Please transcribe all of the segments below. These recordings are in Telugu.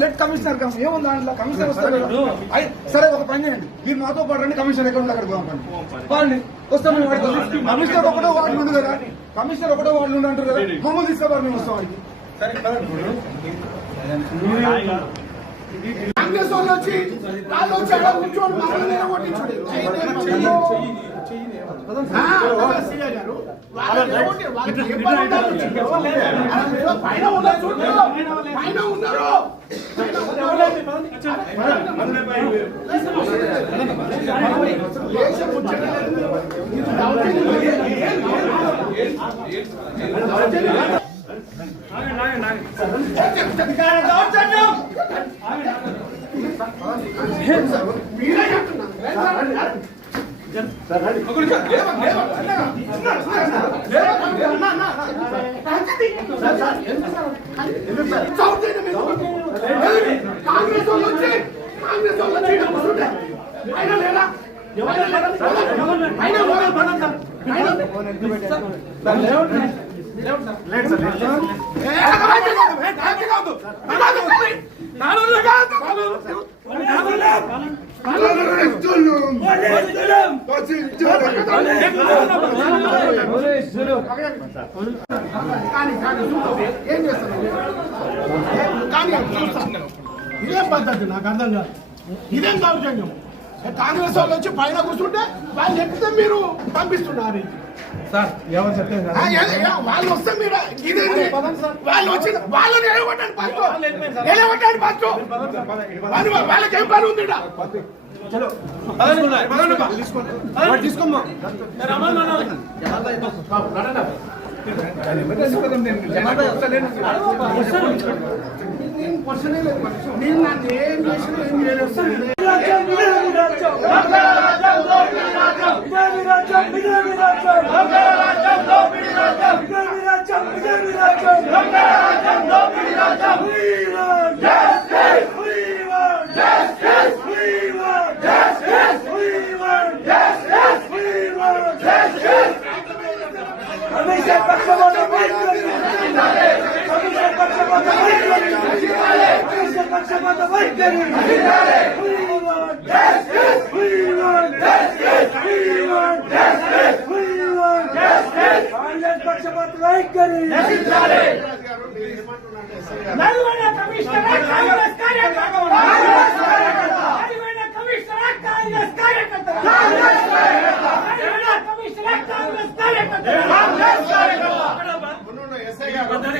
లెట్ కమిషనర్ ఏముంది దాంట్లో కమిషనర్ వస్తారు సరే ఒక పని చేయండి మీరు మాతో పాటు రండి కమిషనర్ ఎక్కడ ఉంటే అక్కడ పోదాం వాళ్ళని వస్తాం మేము వాడికి కమిషనర్ ఒకటో వాళ్ళు ఉంది కదా కమిషనర్ ఒకటో వాళ్ళు నుండి అంటారు కదా మమ్మల్ని తీసుకోవాలి మేము వస్తాం వాడికి సరే కాంగ్రెస్ వాళ్ళు వచ్చి వాళ్ళు వచ్చి అక్కడ కూర్చొని మమ్మల్ని నిలగొట్టించుడు. ఆ, అదే సీఏ గారు. వాళ్ళు నిలగొట్టి, వాళ్ళకి ఇబ్బంది ఉండాలి. అరే, పైన ఉన్నారు చూడు. పైన ఉన్నారు పైన ఉన్నారు. లేచే ముచ్చట లేదు. ఇది దౌర్జన్యం లేదు. దౌర్జన్యం. దౌర్జన్యం. మీరే చెప్తున్నారు కాంగ్రెస్ వాళ్ళు వచ్చి కాంగ్రెస్ వాళ్ళు వచ్చి ఈడ కూర్చుంటే ఆయన లేదా ఆయన లేదా? ఆయన లేదా? ఏ, అగబాయి కాదు, ఏం చేస్తాను ఇదేం పద్ధతి నాకు అర్థం కాదు ఇదేం దౌర్జన్యం కాంగ్రెస్ వాళ్ళు వచ్చి పైన కూర్చుంటే వాళ్ళు చెప్తే మీరు పంపిస్తున్నారు. సార్ ఎవరు చెప్పారు ఆ, ఏ- ఏ, వాళ్ళు వస్తే మీరు ఇదేంటి? వాళ్ళు వచ్చి వాళ్ళని ఎలగొట్టండి ఫస్ట్ ఎలగొట్టండి ఫస్ట్ వాళ్ళు వాళ్ళకి ఏం పని ఉంది? తీసుకోమ్మా. నేను క్వశ్చనే లేదు మరి. నేను నన్ను ఏం చేసినా ఏం చేయలేదు. నల్గొండ కమిషనర్ కాంగ్రెస్ కార్యకర్త కాంగ్రెస్ కార్యకర్త నల్గొండ కమిషనర్ కాంగ్రెస్ కార్యకర్త కాంగ్రెస్ కార్యకర్త నల్గొండ కమిషనర్ కాంగ్రెస్ కార్యకర్త కాంగ్రెస్ కార్యకర్త సార్ కమిషనర్ ఏం పద్ధతి? ఏం పద్ధతి? ఫోన్ చేయండి. ఫోన్ చేసి ఏం రాస్తుంది సార్ ప్లీజ్?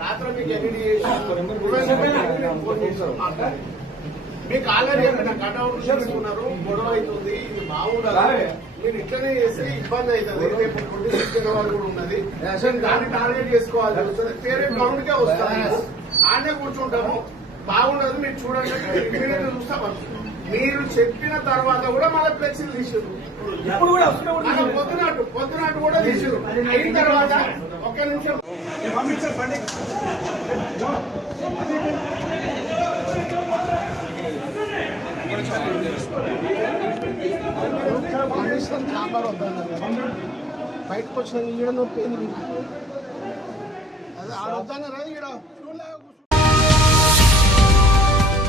రాత్రి మీకు ఎన్ని చేశారు మీకు ఆల్రెడీ ఏమైనా కటౌట్ చేసుకున్నారు గొడవ అవుతుంది ఇది బాగుండదు మీరు ఇట్లనే చేస్తే ఇబ్బంది అవుతుంది రేపు పొద్దున్న ఇచ్చిన వాళ్ళు కూడా ఉన్నది దాన్ని టార్గెట్ చేసుకోవాల్సి వస్తుంది పేరే గ్రౌండ్ కే వస్తాము ఆడనే కూర్చుంటాము బాగుండదు మీరు చూడండి ఇమీడియట్ చూస్తాం మీరు చెప్పిన తర్వాత కూడా మళ్ళీ ఫ్లెక్సీలు తీసారు అలా పొద్దునాటు పొద్దునాటు కూడా తీసారు అయిన తర్వాత ఒక్క నిమిషం. వద్దన్నారు బయటకు వచ్చిన ఈడ నొప్పి? అదే ఆడ వద్దన్నారు ఈడ.